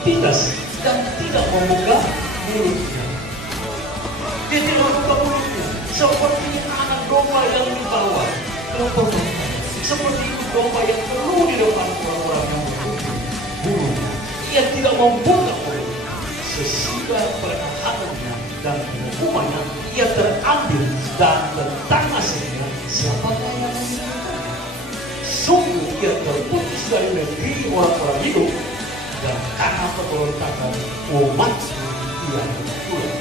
aktivitas dan tidak membuka mulutnya. Dia tidak membuka mulutnya, seperti anak domba yang dibawa ke pemotretan, seperti domba yang perlu di depan orang-orang yang berkumpul. Bulunya, ia tidak membuka mulutnya. Sesudah perkahanannya dan hukumannya, ia terambil, dan tentang hasilnya siapakah yang menyelamatkannya? Sungguh ia terputus dari negeri orang-orang hidup, dan karena pemberontakan umatnya ia pulang.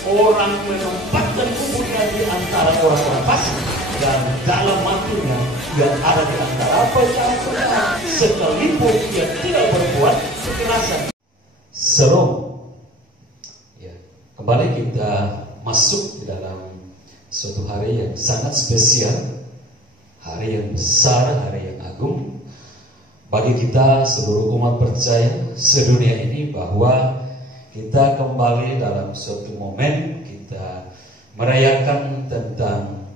Orang menempatkan kuburnya di antara orang-orang fasik, dan dalam matinya ia ada di antara pecahan-pecahan, sekalipun ia tidak berbuat kekerasan. Seru. Ya, kembali kita masuk di dalam suatu hari yang sangat spesial, hari yang besar, hari yang agung bagi kita seluruh umat percaya sedunia ini, bahwa kita kembali dalam suatu momen kita merayakan tentang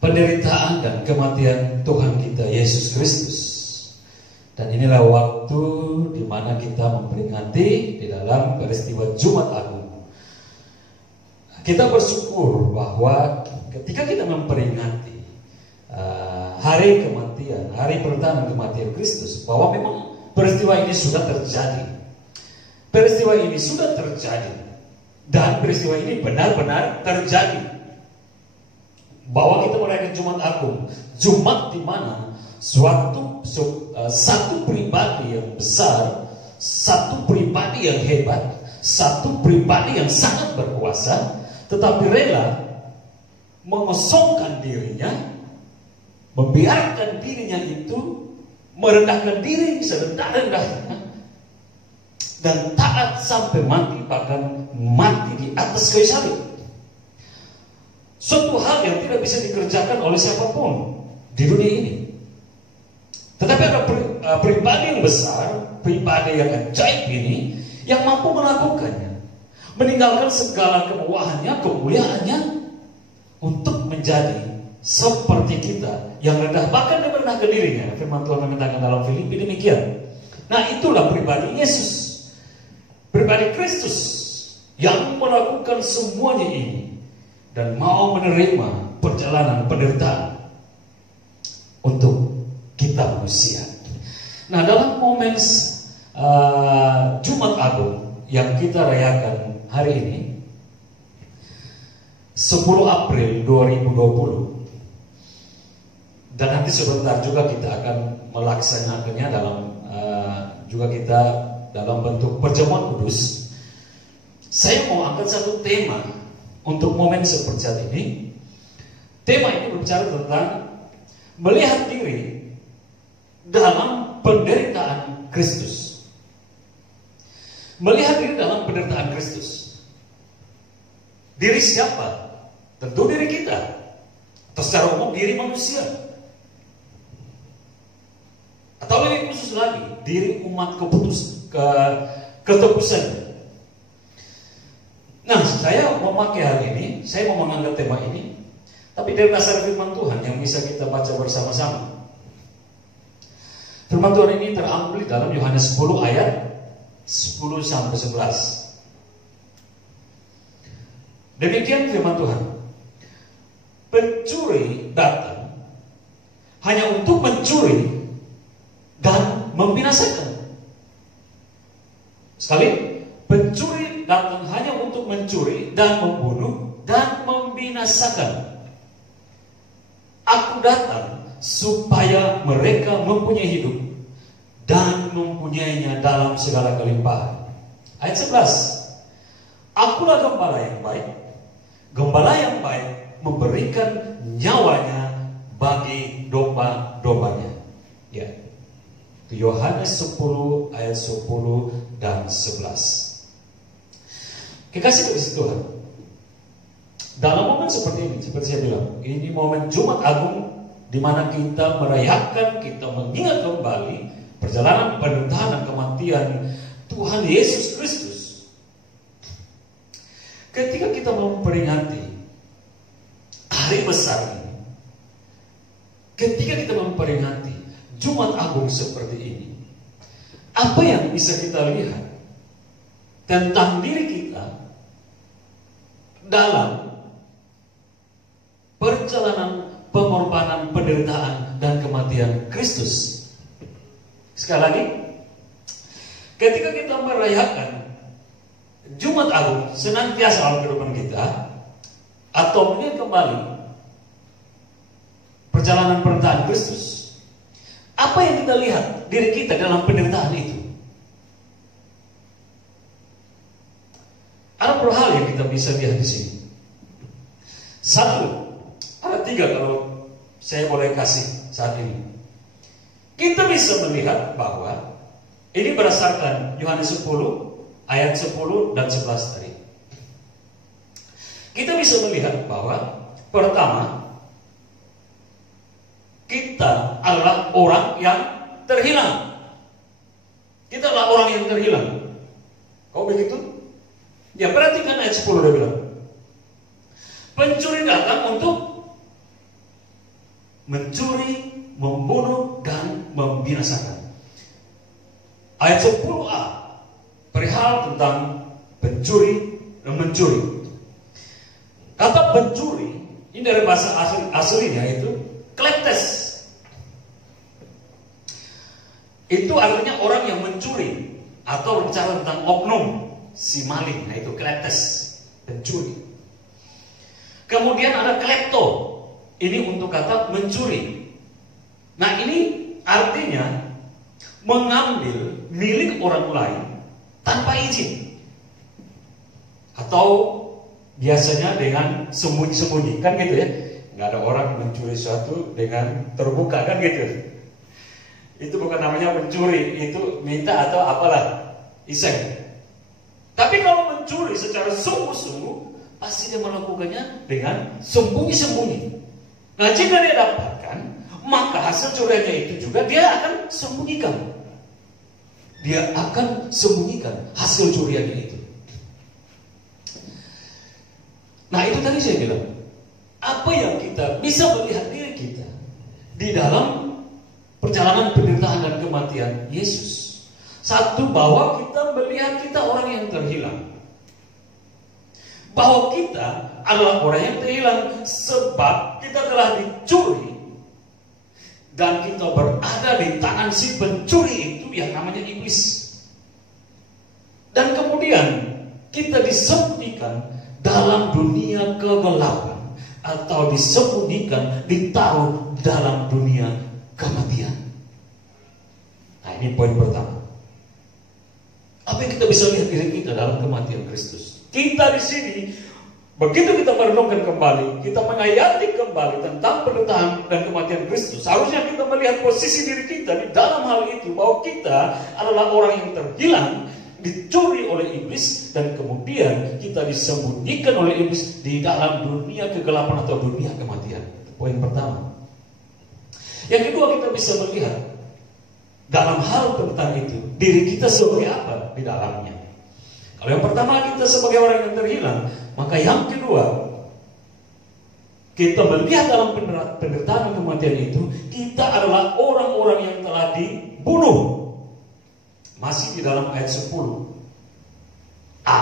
penderitaan dan kematian Tuhan kita Yesus Kristus. Dan inilah waktu di mana kita memperingati di dalam peristiwa Jumat Agung. Kita bersyukur bahwa ketika kita memperingati hari kematian, hari pertama kematian Kristus, bahwa memang peristiwa ini sudah terjadi. Peristiwa ini sudah terjadi, dan peristiwa ini benar-benar terjadi. Bahwa kita merayakan Jumat Agung, Jumat di mana satu pribadi yang besar, satu pribadi yang hebat, satu pribadi yang sangat berkuasa, tetapi rela mengosongkan dirinya, membiarkan dirinya itu merendahkan diri serendah-rendahnya, dan taat sampai mati, bahkan mati di atas kayu salib. Suatu hal yang tidak bisa dikerjakan oleh siapapun di dunia ini. Tetapi ada pribadi yang besar, pribadi yang ajaib ini, yang mampu melakukannya, meninggalkan segala kemewahannya, kemuliaannya, untuk menjadi seperti kita yang rendah, bahkan dia merendahkan dirinya. Firman Tuhan mengatakan dalam Filipi demikian. Nah, itulah pribadi Yesus, pribadi Kristus, yang melakukan semuanya ini dan mau menerima perjalanan penderitaan untuk kita manusia. Nah, dalam momen Jumat Agung yang kita rayakan hari ini, 10 April 2020, dan nanti sebentar juga kita akan melaksanakannya dalam juga kita dalam bentuk perjamuan kudus. Saya mau angkat satu tema untuk momen seperti saat ini. Tema ini berbicara tentang melihat diri dalam penderitaan Kristus. Melihat diri dalam penderitaan Kristus. Diri siapa? Tentu diri kita. Atau secara umum diri manusia. Atau lebih khusus lagi, diri umat ketebusan. Nah, saya memakai hal ini, saya mau mengangkat tema ini, tapi dari dasar firman Tuhan yang bisa kita baca bersama-sama. Firman Tuhan ini terambil dalam Yohanes 10 ayat 10 sampai 11. Demikian firman Tuhan. Pencuri datang hanya untuk mencuri dan membinasakan. Sekali, pencuri datang hanya untuk mencuri dan membunuh dan membinasakan. Aku datang supaya mereka mempunyai hidup dan mempunyainya dalam segala kelimpahan. Ayat 11. Akulah gembala yang baik. Gembala yang baik memberikan nyawanya bagi domba-dombanya. Ya. Yohanes 10 ayat 10 dan 11. Kekasih dari Tuhan, dalam momen seperti ini, seperti saya bilang, ini momen Jumat Agung di mana kita merayakan, kita mengingat kembali perjalanan penderitaan dan kematian Tuhan Yesus Kristus. Ketika kita memperingati hari besar ini, ketika kita memperingati Jumat Agung seperti ini, Apa yang bisa kita lihat tentang diri kita dalam perjalanan pengorbanan, penderitaan, dan kematian Kristus? Sekali lagi, ketika kita merayakan Jumat Agung senantiasa dalam kehidupan kita, atau melihat kembali perjalanan penderitaan Kristus, apa yang kita lihat diri kita dalam penderitaan itu? Ada beberapa hal yang kita bisa lihat di sini. Satu, ada tiga kalau saya boleh kasih saat ini. Kita bisa melihat bahwa ini berdasarkan Yohanes 10 ayat 10 dan 11 tadi. Kita bisa melihat bahwa pertama, kita adalah orang yang terhilang. Kita adalah orang yang terhilang. Kau begitu? Ya, perhatikan ayat 10 dia bilang, pencuri datang untuk mencuri, membunuh, dan membinasakan. Ayat 10a perihal tentang pencuri dan mencuri. Kata pencuri ini dari bahasa aslinya itu kleptes. Itu artinya orang yang mencuri, atau bicara tentang oknum, si maling. Nah, itu kleptes, pencuri. Kemudian ada klepto. Ini untuk kata mencuri. Nah, ini artinya mengambil milik orang lain tanpa izin, atau biasanya dengan sembunyi-sembunyi, kan gitu ya. Nggak ada orang mencuri sesuatu dengan terbuka, kan gitu. Itu bukan namanya mencuri, itu minta atau apalah, iseng. Tapi kalau mencuri secara sungguh-sungguh, pasti dia melakukannya dengan sembunyi-sembunyi. Nah, jika dia dapatkan, maka hasil curiannya itu juga dia akan sembunyikan. Dia akan sembunyikan hasil curiannya itu. Nah, itu tadi saya bilang, apa yang kita bisa melihat diri kita di dalam perjalanan penderitaan dan kematian Yesus. Satu, bahwa kita melihat kita orang yang terhilang. Bahwa kita adalah orang yang terhilang sebab kita telah dicuri, dan kita berada di tangan si pencuri itu yang namanya iblis. Dan kemudian kita disembunyikan dalam dunia kegelapan, atau disembunyikan, ditaruh dalam dunia kematian. Nah, ini poin pertama. Apa yang kita bisa lihat diri kita dalam kematian Kristus? Kita di sini, begitu kita merenungkan kembali, kita menghayati kembali tentang penderitaan dan kematian Kristus, seharusnya kita melihat posisi diri kita di dalam hal itu, bahwa kita adalah orang yang terhilang, dicuri oleh iblis, dan kemudian kita disembunyikan oleh iblis di dalam dunia kegelapan atau dunia kematian. Itu poin pertama. Yang kedua, kita bisa melihat dalam hal tentang itu, diri kita sebagai apa di dalamnya. Kalau yang pertama kita sebagai orang yang terhilang, maka yang kedua, kita melihat dalam penderitaan dan kematian itu, kita adalah orang-orang yang telah dibunuh. Masih di dalam ayat 10 A,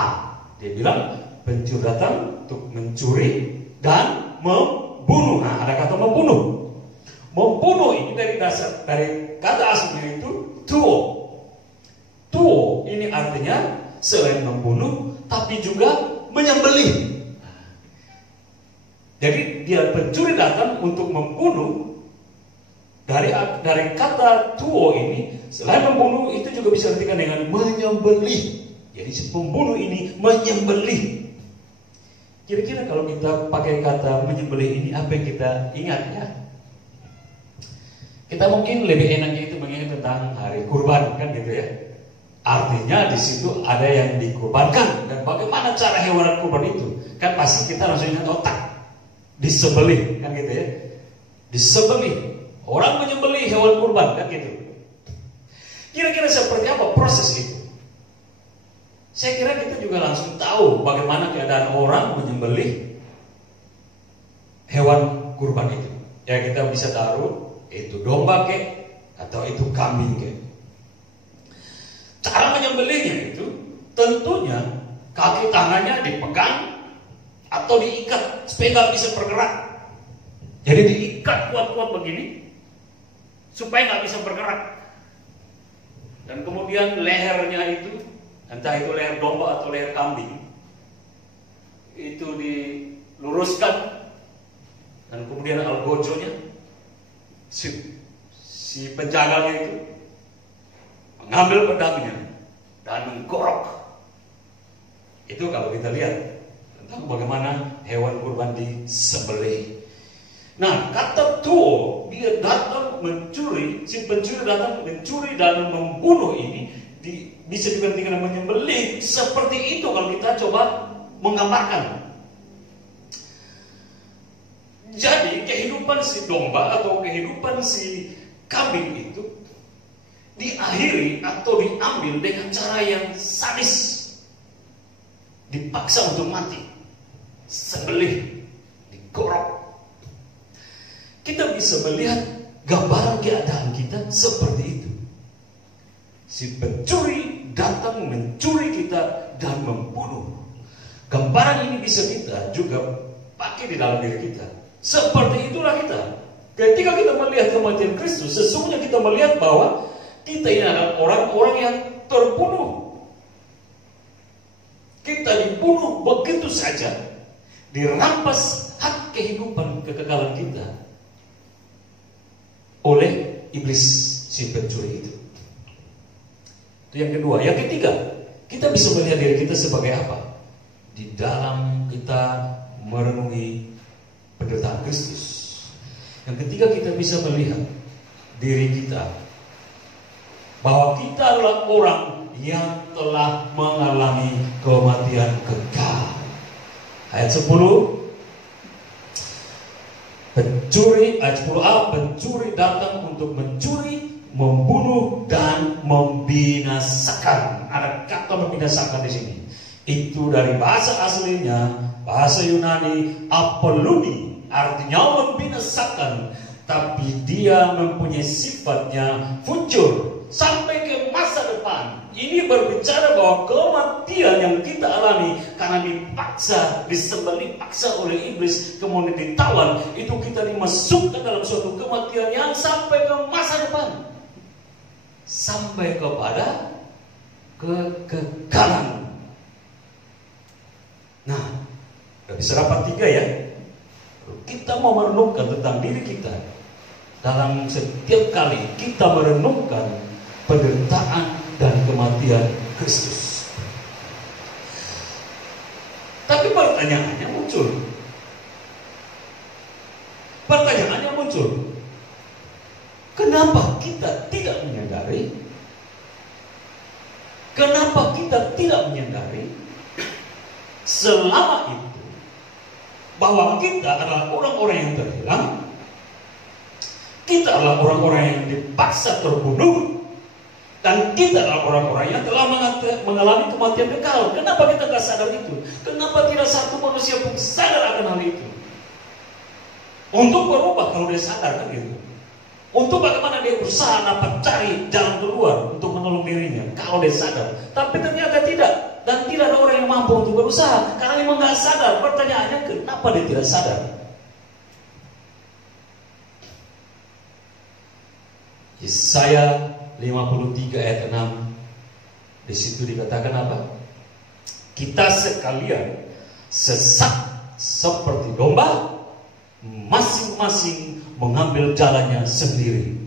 dia bilang pencuri datang untuk mencuri dan membunuh. Nah, ada kata membunuh. Membunuh ini dari kata aslinya itu tuo. Tuo ini artinya selain membunuh, tapi juga menyembelih. Jadi dia pencuri datang untuk membunuh. Dari kata tuo ini, selain membunuh, itu juga bisa diartikan dengan menyembelih. Jadi si pembunuh ini menyembelih. Kira-kira kalau kita pakai kata menyembelih ini, apa yang kita ingat ya? Kita mungkin lebih enaknya itu mengingat tentang hari kurban, kan gitu ya. Artinya di situ ada yang dikurbankan, dan bagaimana cara hewan kurban itu? Kan pasti kita langsung ingat otak, disembelih, kan gitu ya. Disembelih. Orang menyembelih hewan kurban, kan gitu. Kira-kira seperti apa proses itu? Saya kira kita juga langsung tahu bagaimana keadaan orang menyembelih hewan kurban itu. Ya, kita bisa taruh itu domba kek, atau itu kambing kek. tentunya kaki tangannya dipegang atau diikat supaya nggak bisa bergerak. Jadi diikat kuat-kuat begini supaya nggak bisa bergerak. Dan kemudian lehernya itu, entah itu leher domba atau leher kambing, itu diluruskan. Dan kemudian algojonya, si penjaganya itu mengambil pedangnya dan menggorok. Itu kalau kita lihat tentang bagaimana hewan kurban disembelih. Nah, kata tuo, dia datang mencuri, si pencuri datang mencuri dan membunuh ini bisa digantikan dengan menyembelih. Seperti itu kalau kita coba menggambarkan. Jadi kehidupan si domba atau kehidupan si kambing itu diakhiri atau diambil dengan cara yang sadis. Dipaksa untuk mati, sembelih, digorok. Kita bisa melihat gambaran keadaan kita seperti itu. Si pencuri datang mencuri kita dan membunuh. Gambaran ini bisa kita juga pakai di dalam diri kita. Seperti itulah kita. Ketika kita melihat kematian Kristus, sesungguhnya kita melihat bahwa kita ini adalah orang-orang yang terbunuh. Kita dibunuh begitu saja, dirampas hak kehidupan kekekalan kita oleh iblis si pencuri itu. Itu yang kedua. Yang ketiga, kita bisa melihat diri kita sebagai apa? Di dalam kita merenungi penderitaan Kristus. Yang ketiga, kita bisa melihat diri kita bahwa kita adalah orang yang telah mengalami kematian kekal. Ayat 10, pencuri, ayat 10a, pencuri datang untuk mencuri, membunuh dan membinasakan. Ada kata membinasakan di sini. Itu dari bahasa aslinya, bahasa Yunani apolumi, artinya membinasakan, tapi dia mempunyai sifatnya futur sampai ke masa depan. Ini berbicara bahwa kematian yang kita alami karena dipaksa, disembelih paksa oleh iblis, kemudian ditawan, itu kita dimasukkan dalam suatu kematian yang sampai ke masa depan, sampai kepada kekekalan. Nah, udah bisa dapat 3 ya. Kita mau merenungkan tentang diri kita. Dalam setiap kali kita merenungkan penderitaan dan kematian Kristus. Tapi pertanyaannya muncul. Kenapa kita tidak menyadari? Kenapa kita tidak menyadari selama itu bahwa kita adalah orang-orang yang terhilang, kita adalah orang-orang yang dipaksa terbunuh, dan kita adalah orang-orang yang telah mengalami kematian kekal. Kenapa kita nggak sadar itu? Kenapa tidak satu manusia pun sadar akan hal itu? Untuk berubah kalau dia sadar kan gitu. Untuk bagaimana dia berusaha dapat cari jalan keluar untuk menolong dirinya kalau dia sadar. Tapi ternyata tidak. Dan tidak ada orang yang mampu untuk berusaha karena memang nggak sadar. Pertanyaannya, kenapa dia tidak sadar? Yesaya 53 ayat 6, di situ dikatakan apa? Kita sekalian sesat seperti domba, masing-masing mengambil jalannya sendiri.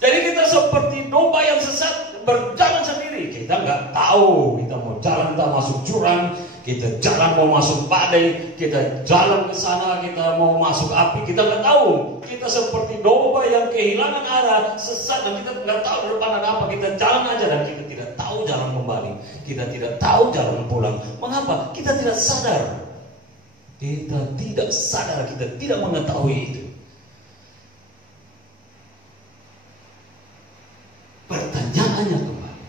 Jadi kita seperti domba yang sesat, berjalan sendiri. Kita nggak tahu kita mau jalan, kita masuk jurang, kita jalan mau masuk badai, kita jalan ke sana, kita mau masuk api, kita nggak tahu. Kita seperti domba yang kehilangan arah, sesat, dan kita nggak tahu di depan ada apa. Kita jalan aja dan kita tidak tahu jalan kembali, kita tidak tahu jalan pulang. Mengapa? Kita tidak sadar. Kita tidak sadar, kita tidak mengetahui itu. Pertanyaannya kembali,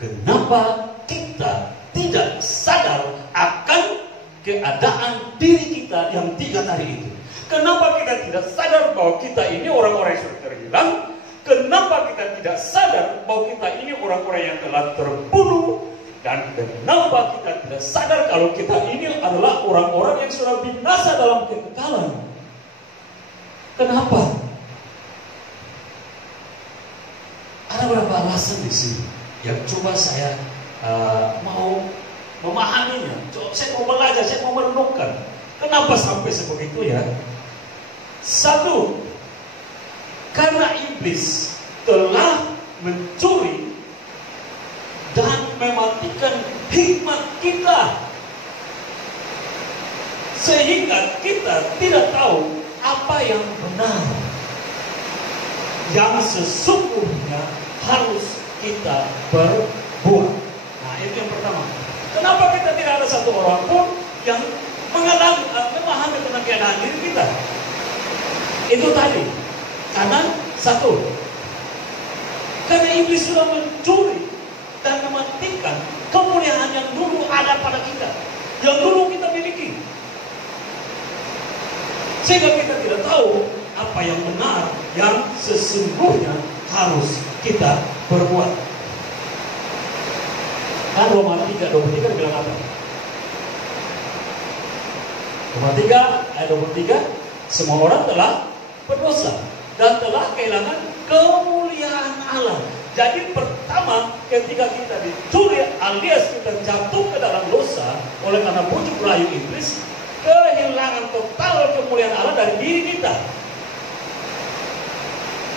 kenapa kita tidak sadar akan keadaan diri kita yang 3 tadi itu? Kenapa kita tidak sadar bahwa kita ini orang-orang yang sudah terhilang? Kenapa kenapa kita tidak sadar bahwa kita ini orang-orang yang telah terbunuh, dan kenapa kita tidak sadar kalau kita ini adalah orang-orang yang sudah binasa dalam kekekalan. Kenapa? Ada beberapa alasan di sini yang coba saya mau memahaminya. Saya mau belajar, saya mau merenungkan. Kenapa sampai sebegitu ya? Satu, karena iblis telah mencuri dan mematikan hikmat kita, sehingga kita tidak tahu apa yang benar, yang sesungguhnya harus kita berbuat. Nah, itu yang pertama. Kenapa kita tidak ada satu orang pun yang memahami tentang keadaan diri kita? Itu tadi, karena satu, karena iblis sudah mencuri dan mematikan kemuliaan yang dulu ada pada kita, yang dulu kita miliki, sehingga kita tidak tahu apa yang benar, yang sesungguhnya harus kita berbuat. Kan Roma 3:23 bilang apa? Roma 3 ayat 23, semua orang telah berdosa dan telah kehilangan kemuliaan Allah. Jadi pertama, ketika kita dicuri alias kita jatuh ke dalam dosa oleh karena bujuk rayu iblis, kehilangan total kemuliaan Allah dari diri kita.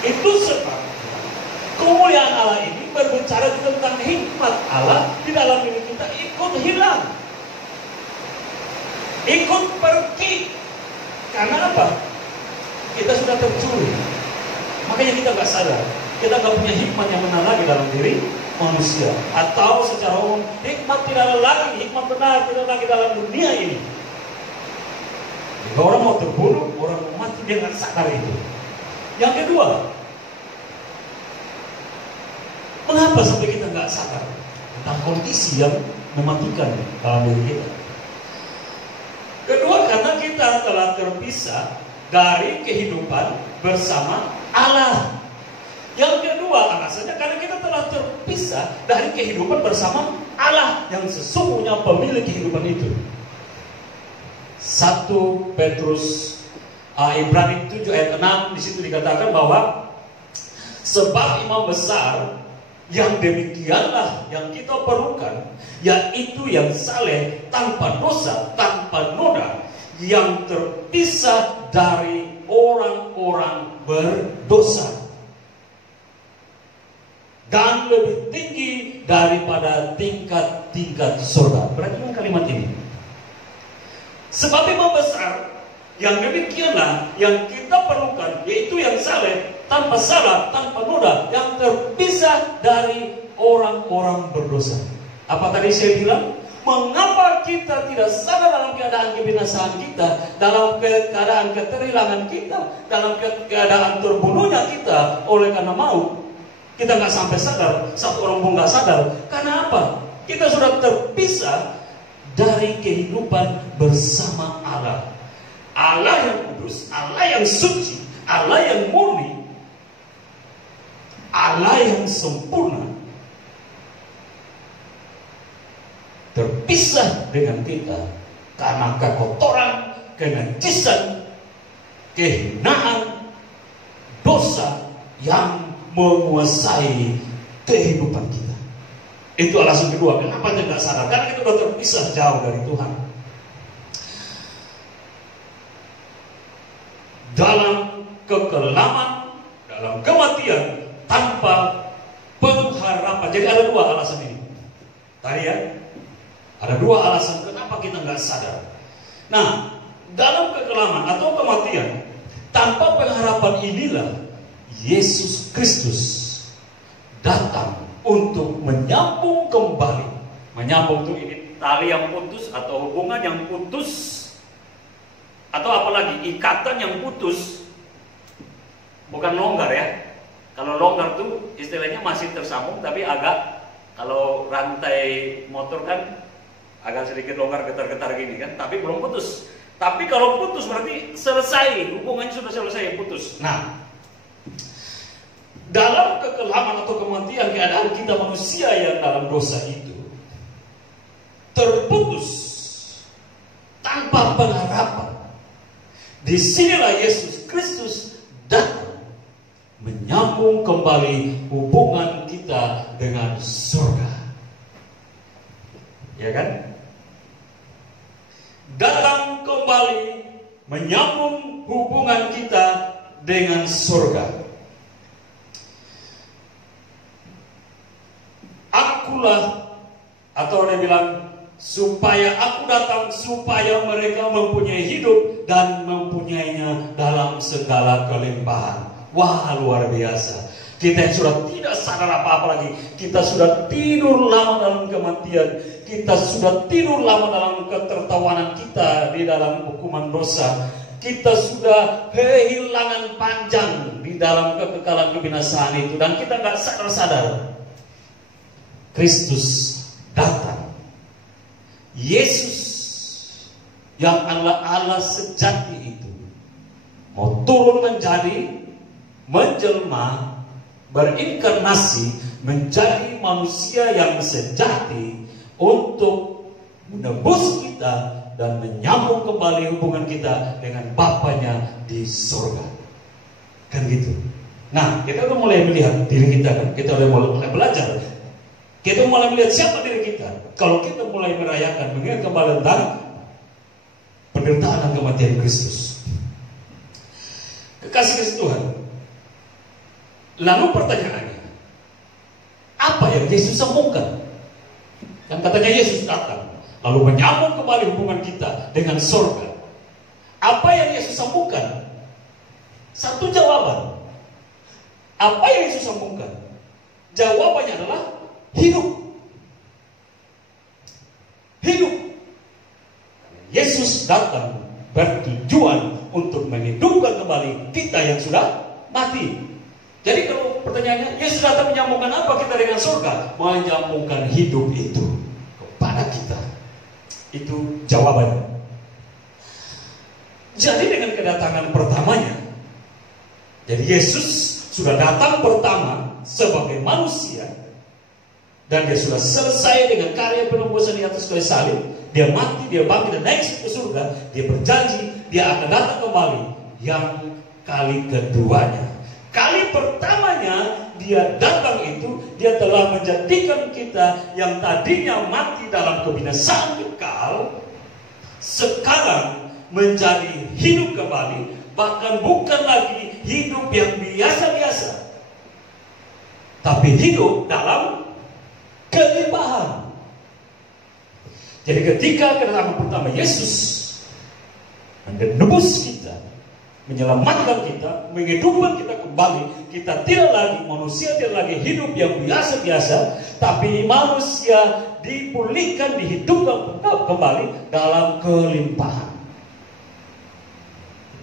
Itu sebab kemuliaan Allah ini berbicara tentang hikmat Allah di dalam diri kita ikut hilang, ikut pergi. Karena apa? Kita sudah tercuri. Makanya kita nggak sadar, kita nggak punya hikmat yang benar lagi dalam diri manusia. Atau secara umum, hikmat tidak ada lagi, hikmat benar tidak lagi dalam dunia ini. Jika orang mau terbunuh, orang mau mati, dia nggak sadar itu. Yang kedua, mengapa sampai kita nggak sadar tentang kondisi yang mematikan dalam diri kita? Kedua, karena kita telah terpisah dari kehidupan bersama Allah. Yang kedua alasannya karena kita telah terpisah dari kehidupan bersama Allah yang sesungguhnya pemilik kehidupan itu. 1 Petrus Ibrani 7 ayat 6 di situ dikatakan bahwa sebab imam besar yang demikianlah yang kita perlukan, yaitu yang saleh, tanpa dosa, tanpa noda, yang terpisah dari orang-orang berdosa, dan lebih tinggi daripada tingkat-tingkat surga. Perhatikan kalimat ini. Sebab imam besar yang demikianlah yang kita perlukan, yaitu yang saleh, tanpa salah, tanpa noda, yang terpisah dari orang-orang berdosa. Apa tadi saya bilang? Mengapa kita tidak sadar dalam keadaan kebinasaan kita, dalam keadaan keterhilangan kita, dalam keadaan terbunuhnya kita oleh karena maut? Kita nggak sampai sadar, satu orang pun nggak sadar. Karena apa? Kita sudah terpisah dari kehidupan bersama Allah. Allah yang kudus, Allah yang suci, Allah yang murni, Allah yang sempurna, terpisah dengan kita karena kekotoran, kenajisan, kehinaan, dosa yang menguasai kehidupan kita. Itu alasan kedua. Kenapa kita tidak sadar? Karena kita sudah terpisah jauh dari Tuhan. Dalam kekelaman, dalam kematian, tanpa pengharapan. Jadi ada dua alasan ini. Tadi ya, ada dua alasan kenapa kita nggak sadar. Nah, dalam kekelaman atau kematian, tanpa pengharapan inilah Yesus Kristus datang untuk menyambung kembali. Menyambung itu ini tali yang putus atau hubungan yang putus, atau apalagi ikatan yang putus. Bukan longgar ya. Kalau longgar tuh istilahnya masih tersambung, tapi agak, kalau rantai motor kan agak sedikit longgar, getar-getar gini kan, tapi belum putus. Tapi kalau putus berarti selesai, hubungannya sudah selesai, putus. Nah, dalam kekelaman atau kematian, keadaan kita manusia yang dalam dosa itu terputus tanpa pengharapan. Disinilah Yesus Kristus datang menyambung kembali hubungan kita dengan surga. Ya kan? Datang kembali menyambung hubungan kita dengan surga. Akulah, atau dia bilang, supaya aku datang supaya mereka mempunyai hidup dan mempunyainya dalam segala kelimpahan. Wah, luar biasa. Kita yang sudah tidak sadar apa-apa lagi, kita sudah tidur lama dalam kematian, kita sudah tidur lama dalam ketertawanan kita di dalam hukuman dosa, kita sudah kehilangan panjang di dalam kekekalan kebinasaan itu, dan kita nggak sadar-sadar. Kristus datang. Yesus yang Allah sejati itu mau turun menjelma, berinkarnasi menjadi manusia yang sejati untuk menebus kita dan menyambung kembali hubungan kita dengan Bapanya di surga. Kan gitu. Nah, kita udah mulai melihat diri kita kan, kita udah mulai belajar. Kita mulai melihat siapa diri kita. Kalau kita mulai merayakan mengingat kembali tentang penderitaan dan kematian Kristus. Kekasih Tuhan. Lalu pertanyaannya, apa yang Yesus sambungkan? Yang katanya Yesus datang, lalu menyambung kembali hubungan kita dengan surga. Apa yang Yesus sambungkan? Satu jawaban. Apa yang Yesus sambungkan? Jawabannya adalah hidup. Hidup. Yesus datang bertujuan untuk menghidupkan kembali kita yang sudah mati. Jadi kalau pertanyaannya, Yesus datang menyambungkan apa kita dengan surga? Menyambungkan hidup itu kepada kita. Itu jawabannya. Jadi dengan kedatangan pertamanya, jadi Yesus sudah datang pertama sebagai manusia, dan dia sudah selesai dengan karya penebusan di atas kayu salib. Dia mati, dia bangkit dan naik ke surga. Dia berjanji dia akan datang kembali yang kali keduanya. Kali pertamanya dia datang itu, dia telah menjadikan kita yang tadinya mati dalam kebinasaan kekal, sekarang menjadi hidup kembali. Bahkan bukan lagi hidup yang biasa-biasa, tapi hidup dalam kelimpahan. Jadi ketika kedatangan pertama Yesus menebus kita, menyelamatkan kita, menghidupkan kita kembali, kita tidak lagi manusia, tidak lagi hidup yang biasa-biasa, tapi manusia dipulihkan, dihidupkan kembali dalam kelimpahan.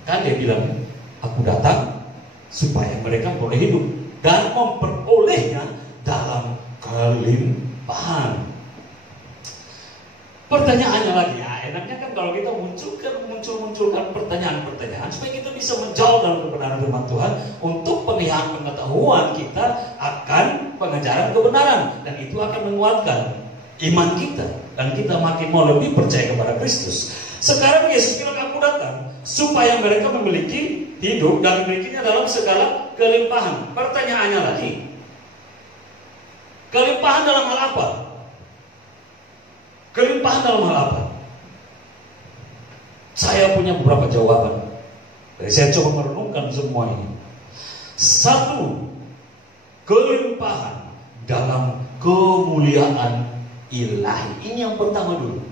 Kan dia bilang, aku datang supaya mereka boleh hidup dan memperolehnya dalam kelimpahan. Pertanyaannya lagi, ya enaknya kan kalau kita munculkan pertanyaan-pertanyaan supaya kita bisa menjawab dalam kebenaran firman Tuhan untuk pengetahuan kita akan pengajaran kebenaran, dan itu akan menguatkan iman kita dan kita makin mau lebih percaya kepada Kristus. Sekarang Yesus bilang, aku datang supaya mereka memiliki hidup dan memilikinya dalam segala kelimpahan. Pertanyaannya lagi, kelimpahan dalam hal apa? Kelimpahan dalam hal apa? Saya punya beberapa jawaban. Jadi saya coba merenungkan semua ini. Satu, kelimpahan dalam kemuliaan ilahi. Ini yang pertama dulu.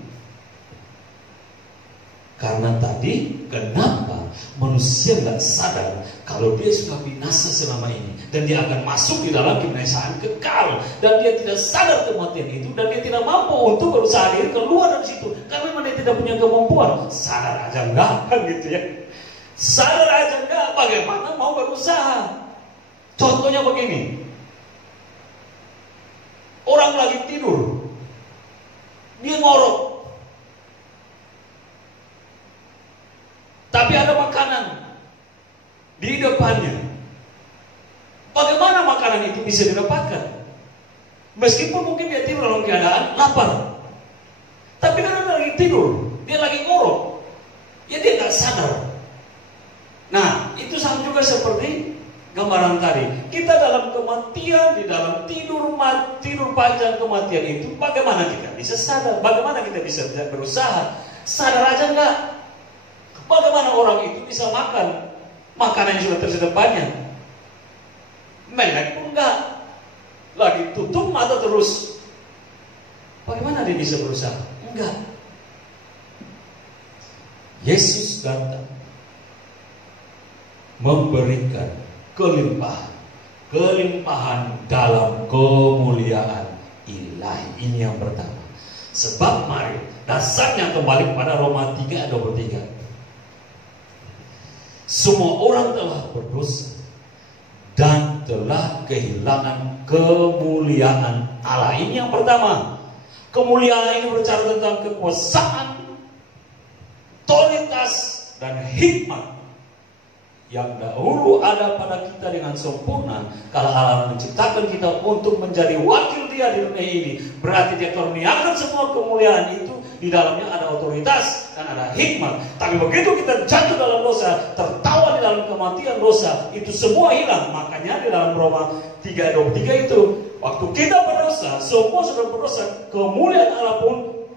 Karena tadi, kenapa manusia nggak sadar kalau dia sudah binasa selama ini, dan dia akan masuk di dalam kebinasaan kekal, dan dia tidak sadar kematian itu, dan dia tidak mampu untuk berusaha diri keluar dari situ karena memang dia tidak punya kemampuan. Sadar aja enggak, kan gitu ya? Sadar aja enggak, bagaimana mau berusaha? Contohnya begini, orang lagi tidur, dia ngorok, tapi ada makanan di depannya. Bagaimana makan makanan itu bisa didapatkan. Meskipun mungkin dia tidur dalam keadaan lapar, tapi karena dia lagi tidur, dia lagi ngorok, ya dia nggak sadar. Nah, itu sama juga seperti gambaran tadi. Kita dalam kematian, di dalam tidur panjang kematian itu, bagaimana kita bisa sadar? Bagaimana kita bisa berusaha? Sadar aja enggak? Bagaimana orang itu bisa makan makanan yang sudah tersedia banyak? Melek pun enggak. Lagi tutup mata terus. Bagaimana dia bisa berusaha? Enggak. Yesus datang memberikan kelimpahan dalam kemuliaan ilahi. Ini yang pertama. Sebab mari dasarnya kembali kepada Roma 3 ayat 23. Semua orang telah berdosa dan telah kehilangan kemuliaan Allah. Ini yang pertama. Kemuliaan ini berbicara tentang kekuasaan, otoritas, dan hikmat yang dahulu ada pada kita dengan sempurna. Kalau Allah menciptakan kita untuk menjadi wakil Dia di dunia ini, berarti Dia kurniakan semua kemuliaan itu. Di dalamnya ada otoritas dan ada hikmat. Tapi begitu kita jatuh dalam dosa, tertawa di dalam kematian dosa, itu semua hilang. Makanya di dalam Roma 3:23 itu, waktu kita berdosa, semua sudah berdosa, kemuliaan Allah pun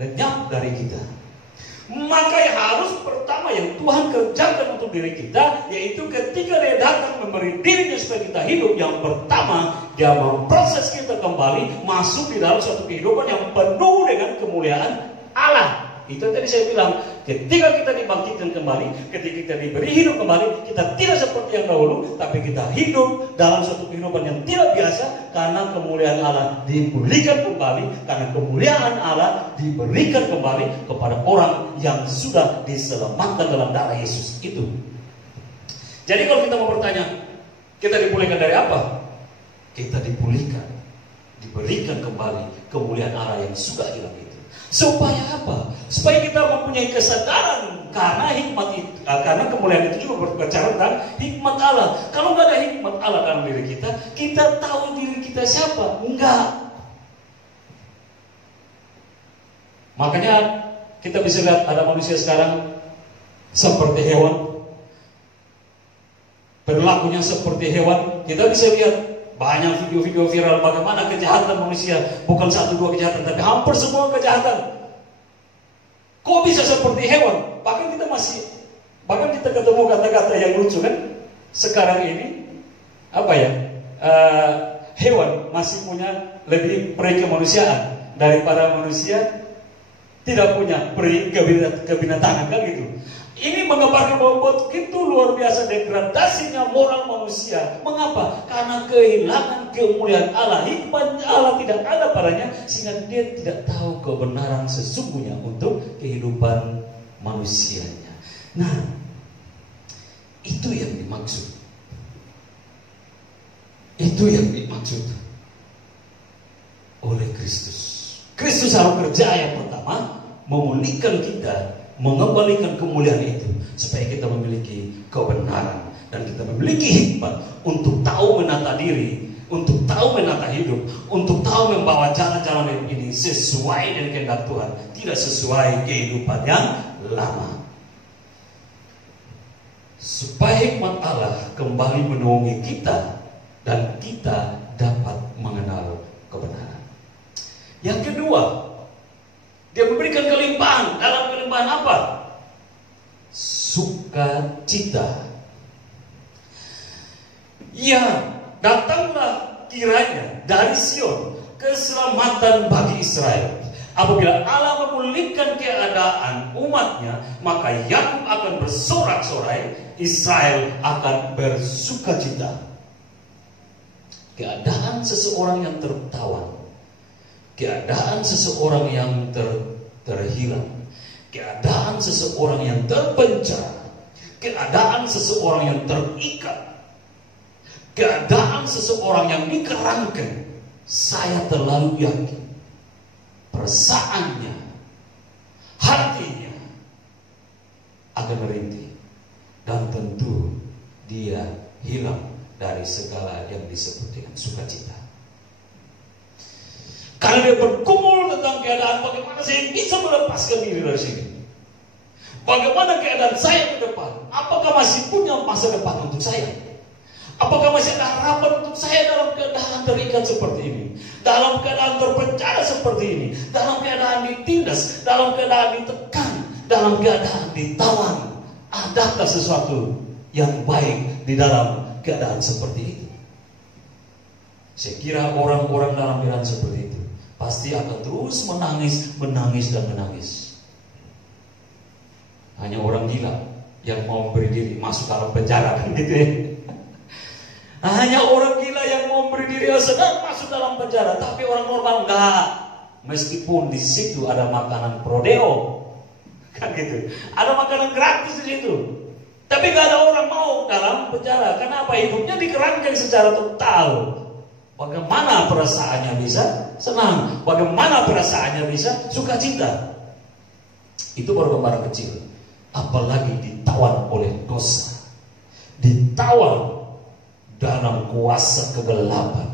lenyap dari kita. Maka yang harus pertama yang Tuhan kerjakan untuk diri kita, yaitu ketika Dia datang memberi dirinya supaya kita hidup, yang pertama Dia memproses kita kembali masuk di dalam suatu kehidupan yang penuh dengan kemuliaan Allah. Itu tadi saya bilang, ketika kita dibangkitkan kembali, ketika kita diberi hidup kembali, kita tidak seperti yang dahulu, tapi kita hidup dalam suatu kehidupan yang tidak biasa, karena kemuliaan Allah dipulihkan kembali, karena kemuliaan Allah diberikan kembali kepada orang yang sudah diselamatkan dalam darah Yesus itu. Jadi kalau kita mau bertanya, kita dipulihkan dari apa? Kita dipulihkan, diberikan kembali kemuliaan Allah yang sudah hilang itu. Supaya apa? Supaya kita mempunyai kesadaran, karena hikmat itu, karena kemuliaan itu juga berbicara tentang hikmat Allah. Kalau nggak ada hikmat Allah dalam diri kita, kita tahu diri kita siapa? Enggak. Makanya kita bisa lihat ada manusia sekarang seperti hewan, perilakunya seperti hewan. Kita bisa lihat banyak video-video viral bagaimana kejahatan manusia. Bukan satu dua kejahatan, tapi hampir semua kejahatan. Kok bisa seperti hewan? Bahkan kita ketemu kata-kata yang lucu kan. Sekarang ini hewan masih punya lebih peri kemanusiaan daripada manusia tidak punya peri kebinatangan kan gitu. Ini menggambarkan bahwa begitu luar biasa degradasinya moral manusia. Mengapa? Karena kehilangan kemuliaan Allah. Hikmat Allah tidak ada padanya, sehingga dia tidak tahu kebenaran sesungguhnya untuk kehidupan manusianya. Nah, itu yang dimaksud. Itu yang dimaksud oleh Kristus. Kristus harus kerja yang pertama, memulihkan kita, mengembalikan kemuliaan itu, supaya kita memiliki kebenaran dan kita memiliki hikmat untuk tahu menata diri, untuk tahu menata hidup, untuk tahu membawa jalan-jalan hidup ini sesuai dengan kehendak Tuhan, tidak sesuai kehidupan yang lama. Supaya hikmat Allah kembali menaungi kita dan kita dapat mengenal kebenaran. Yang kedua, Dia memberikan kelimpahan. Dalam kelimpahan apa? Sukacita. Ya, datanglah kiranya dari Sion keselamatan bagi Israel. Apabila Allah memulihkan keadaan umatnya, maka Yakub akan bersorak-sorai, Israel akan bersukacita. Keadaan seseorang yang tertawan, keadaan seseorang yang terhilang, keadaan seseorang yang terpenjara, keadaan seseorang yang terikat, keadaan seseorang yang dikerangkan, saya terlalu yakin perasaannya, hatinya akan merintih, dan tentu dia hilang dari segala yang disebut dengan sukacita. Karena dia bergumul tentang keadaan, bagaimana saya bisa melepaskan diri dari sini? Bagaimana keadaan saya ke depan? Apakah masih punya masa depan untuk saya? Apakah masih ada harapan untuk saya dalam keadaan terikat seperti ini? Dalam keadaan terpenjara seperti ini? Dalam keadaan ditindas? Dalam keadaan ditekan? Dalam keadaan ditawan? Adakah sesuatu yang baik di dalam keadaan seperti itu? Saya kira orang-orang dalam keadaan seperti itu pasti akan terus menangis dan menangis. Hanya orang gila yang mau memberi diri masuk dalam penjara, kan gitu ya. Hanya orang gila yang mau memberi diri sedang masuk dalam penjara, tapi orang normal enggak. Meskipun di situ ada makanan prodeo, kan gitu. Ada makanan gratis di situ. Tapi enggak ada orang mau dalam penjara. Kenapa? Hidupnya dikerangkeng secara total. Bagaimana perasaannya bisa senang? Bagaimana perasaannya bisa sukacita? Itu baru gambaran kecil. Apalagi ditawan oleh dosa, ditawan dalam kuasa kegelapan,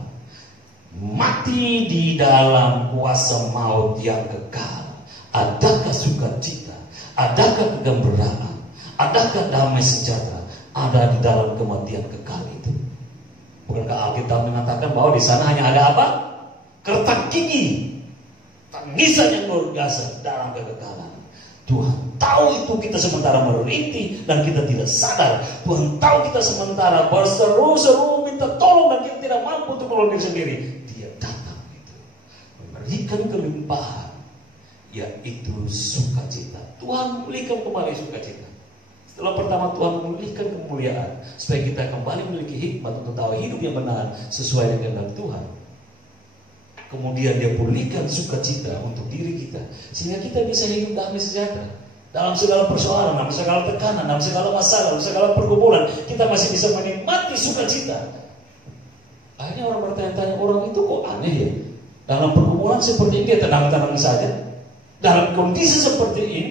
mati di dalam kuasa maut yang kekal. Adakah sukacita? Adakah kegembiraan? Adakah damai sejahtera ada di dalam kematian kekal itu? Bukankah Alkitab mengatakan bahwa di sana hanya ada apa? Kertak gigi, tangisan yang luar biasa dalam kekekalan. Tuhan tahu itu kita sementara merintih dan kita tidak sadar. Tuhan tahu kita sementara berseru-seru minta tolong dan kita tidak mampu untuk menolong diri sendiri. Dia datang itu memberikan kelimpahan, yaitu sukacita. Tuhan memulihkan kembali sukacita. Setelah pertama Tuhan memulihkan kemuliaan, supaya kita kembali memiliki hikmat untuk tahu hidup yang benar sesuai dengan Tuhan. Kemudian dia pulihkan sukacita untuk diri kita, sehingga kita bisa hidup damai sejahtera dalam segala persoalan, dalam segala tekanan, dalam segala masalah, dalam segala pergumulan. Kita masih bisa menikmati sukacita. Akhirnya orang bertanya-tanya, orang itu kok aneh ya? Dalam pergumulan seperti ini dia tenang-tenang saja. Dalam kondisi seperti ini,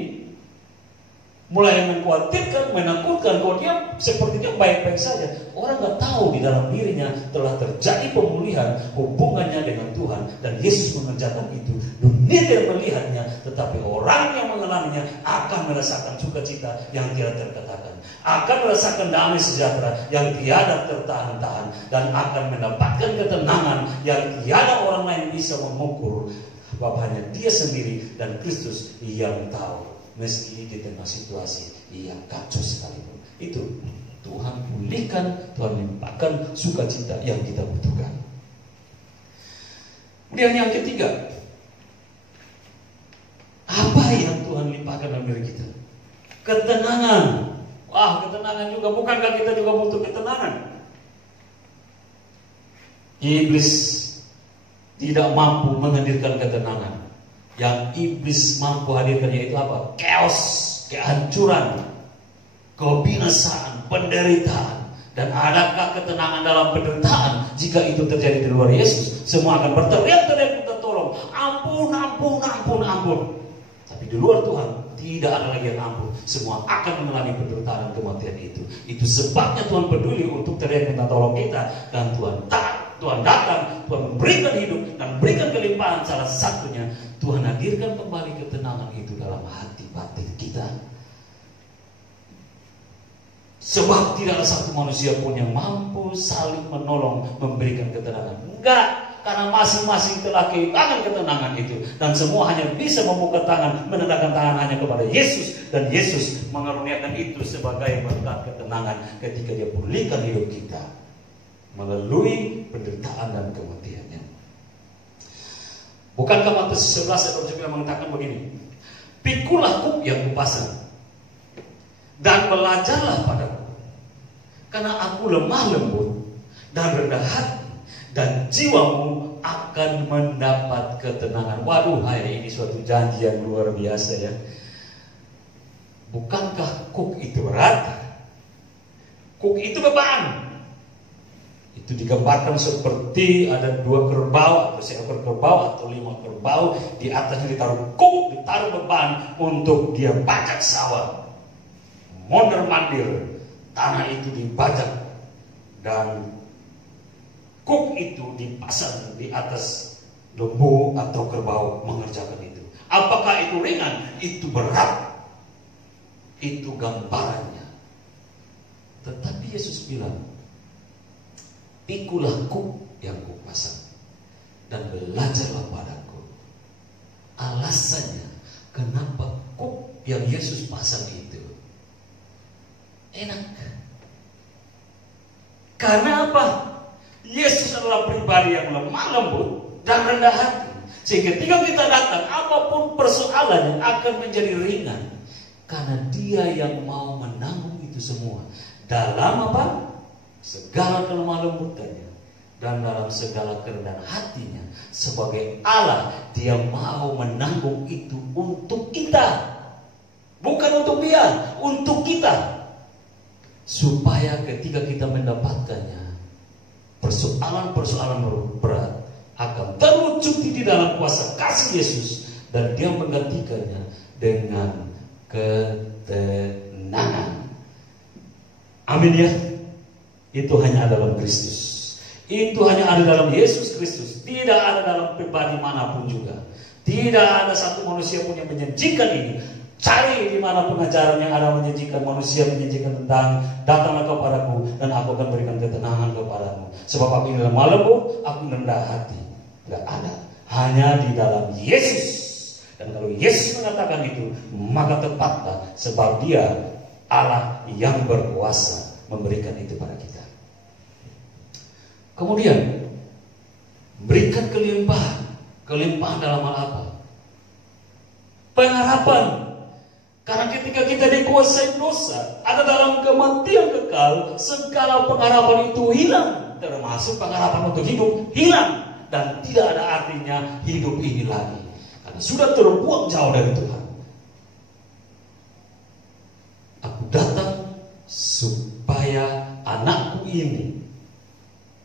mulai mengkhawatirkan, menakutkan, kok dia sepertinya baik-baik saja. Orang nggak tahu di dalam dirinya telah terjadi pemulihan hubungannya dengan Tuhan, dan Yesus mengerjakan itu. Dunia tidak melihatnya, tetapi orang yang mengalaminya akan merasakan sukacita yang tidak terkatakan, akan merasakan damai sejahtera yang tiada tertahan-tahan, dan akan mendapatkan ketenangan yang tiada orang lain bisa mengukur, hanya dia sendiri dan Kristus yang tahu. Meski di tengah situasi yang kacau sekalipun, itu Tuhan pulihkan, Tuhan limpahkan sukacita yang kita butuhkan. Kemudian yang ketiga, apa yang Tuhan limpahkan dalam diri kita? Ketenangan. Wah, ketenangan juga. Bukankah kita juga butuh ketenangan? Iblis tidak mampu menghadirkan ketenangan. Yang iblis mampu hadirkan yaitu apa? Chaos, kehancuran, kebinasaan, penderitaan. Dan adakah ketenangan dalam penderitaan jika itu terjadi di luar Yesus? Semua akan berteriak-teriak minta tolong, ampun, ampun, ampun, ampun. Tapi di luar Tuhan tidak ada lagi yang ampun. Semua akan mengalami penderitaan dan kematian itu. Itu sebabnya Tuhan peduli untuk teriak minta tolong kita. Dan Tuhan datang, Tuhan memberikan hidup dan memberikan kelimpahan. Salah satunya Tuhan hadirkan kembali ketenangan itu dalam hati batin kita. Sebab tidak ada satu manusia pun yang mampu saling menolong, memberikan ketenangan. Enggak, karena masing-masing telah kehilangan ketenangan itu. Dan semua hanya bisa membuka tangan, menendangkan tangan hanya kepada Yesus. Dan Yesus mengaruniakan itu sebagai berkat ketenangan ketika dia pulihkan hidup kita melalui penderitaan dan kematiannya. Bukankah Matius 11 ayat 9 mengatakan begini, pikulah kuk yang kupasang dan belajarlah padaku, karena aku lemah lembut dan rendah hati, dan jiwamu akan mendapat ketenangan. Waduh, ini suatu janji yang luar biasa ya. Bukankah kuk itu berat? Kuk itu beban. Itu digambarkan seperti ada 2 kerbau atau seekor kerbau atau 5 kerbau, di atasnya ditaruh kuk, ditaruh beban untuk dia bajak sawah. Mondar mandir tanah itu dibajak dan kuk itu dipasang di atas lembu atau kerbau mengerjakan itu. Apakah itu ringan? Itu berat. Itu gambarannya. Tetapi Yesus bilang, pikulah kuk yang kupasang dan belajarlah padaku. Alasannya kenapa kuk yang Yesus pasang itu enak. Karena apa? Yesus adalah pribadi yang lemah lembut dan rendah hati. Sehingga ketika kita datang, apapun persoalan yang akan menjadi ringan. Karena dia yang mau menanggung itu semua. Dalam apa? Segala kelemah lembutannya. Dan dalam segala kerendahan hatinya. Sebagai Allah, dia mau menanggung itu untuk kita. Bukan untuk dia, untuk kita. Supaya ketika kita mendapatkannya, persoalan-persoalan berat akan terwujud di dalam kuasa kasih Yesus. Dan dia menggantikannya dengan ketenangan. Amin ya. Itu hanya dalam Kristus. Itu hanya ada dalam Yesus Kristus. Tidak ada dalam pribadi manapun juga. Tidak ada satu manusia pun yang menjanjikan ini. Cari di mana pengajaran yang ada menjanjikan, manusia menjanjikan tentang datanglah kepadaku dan aku akan berikan ketenangan kepadamu. Sebab aku ini lemah lembut, aku rendah hati. Tidak ada. Hanya di dalam Yesus. Dan kalau Yesus mengatakan itu, maka tepatlah sebab dia Allah yang berkuasa memberikan itu pada kita. Kemudian berikan kelimpahan. Kelimpahan dalam hal apa? Pengharapan. Karena ketika kita dikuasai dosa, ada dalam kematian kekal, segala pengharapan itu hilang. Termasuk pengharapan untuk hidup hilang. Dan tidak ada artinya hidup ini lagi. Karena sudah terbuang jauh dari Tuhan. Aku datang supaya anakku ini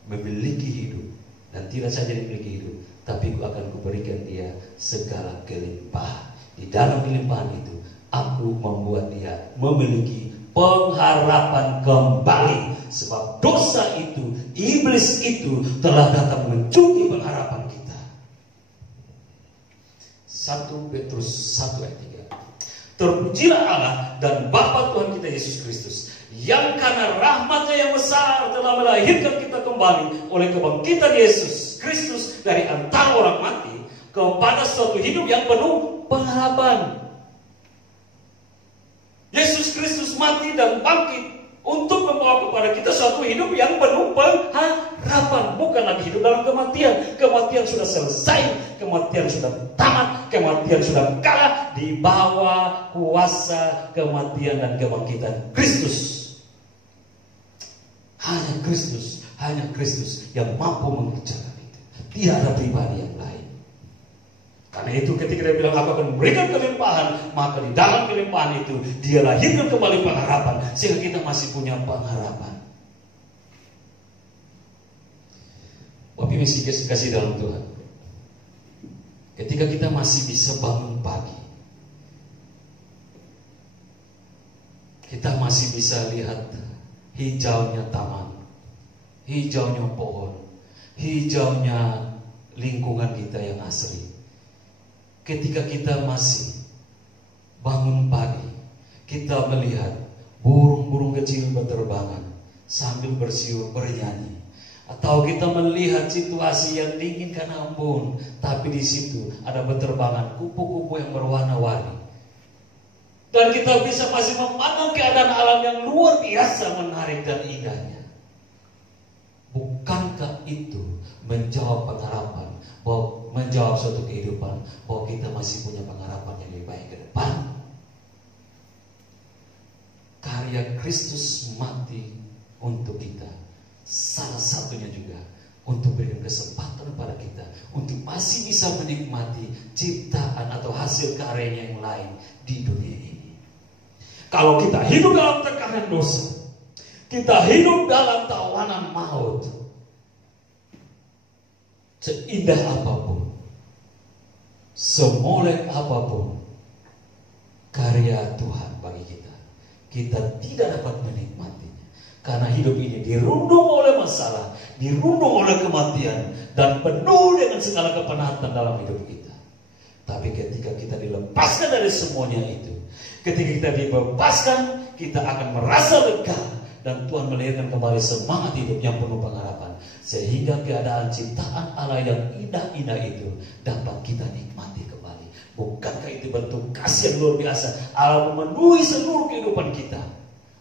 memiliki hidup. Dan tidak saja memiliki hidup, tapi aku akan kuberikan dia segala kelimpahan. Di dalam kelimpahan itu, aku membuat dia memiliki pengharapan kembali. Sebab dosa itu, iblis itu telah datang mencuri pengharapan kita. 1 Petrus 1 ayat 3. Terpujilah Allah dan Bapa Tuhan kita Yesus Kristus, yang karena rahmatnya yang besar telah melahirkan kita kembali oleh kebangkitan Yesus Kristus dari antara orang mati kepada suatu hidup yang penuh pengharapan. Yesus Kristus mati dan bangkit untuk membawa kepada kita suatu hidup yang penuh pengharapan. Bukan lagi hidup dalam kematian. Kematian sudah selesai. Kematian sudah tamat. Kematian sudah kalah di bawah kuasa kematian dan kebangkitan Kristus. Hanya Kristus yang mampu mengerjakan itu. Tidak ada pribadi yang lain. Karena itu ketika dia bilang aku akan memberikan kelimpahan, maka di dalam kelimpahan itu dia lahirkan kembali pengharapan. Sehingga kita masih punya pengharapan. Bapak masih kasih dalam Tuhan. Ketika kita masih bisa bangun pagi, kita masih bisa lihat hijaunya taman, hijaunya pohon, hijaunya lingkungan kita yang asri. Ketika kita masih bangun pagi, kita melihat burung-burung kecil berterbangan sambil bersiul bernyanyi. Atau kita melihat situasi yang dingin karena embun, tapi di situ ada berterbangan kupu-kupu yang berwarna-warni. Dan kita bisa masih memandang keadaan alam yang luar biasa menarik dan indahnya. Bukankah itu menjawab pengharapan, bahwa menjawab suatu kehidupan, bahwa kita masih punya pengharapan yang lebih baik ke depan? Karya Kristus mati untuk kita. Salah satunya juga untuk berikan kesempatan pada kita untuk masih bisa menikmati ciptaan atau hasil karyanya yang lain di dunia ini. Kalau kita hidup dalam tekanan dosa, kita hidup dalam tawanan maut, seindah apapun, semoleh apapun karya Tuhan bagi kita, kita tidak dapat menikmatinya. Karena hidup ini dirundung oleh masalah, dirundung oleh kematian, dan penuh dengan segala kepenatan dalam hidup kita. Tapi ketika kita dilepaskan dari semuanya itu, ketika kita dibebaskan, kita akan merasa lega. Dan Tuhan melahirkan kembali semangat hidup yang penuh pengharapan. Sehingga keadaan ciptaan Allah yang indah-indah itu dapat kita nikmati kembali. Bukankah itu bentuk kasih yang luar biasa? Allah memenuhi seluruh kehidupan kita.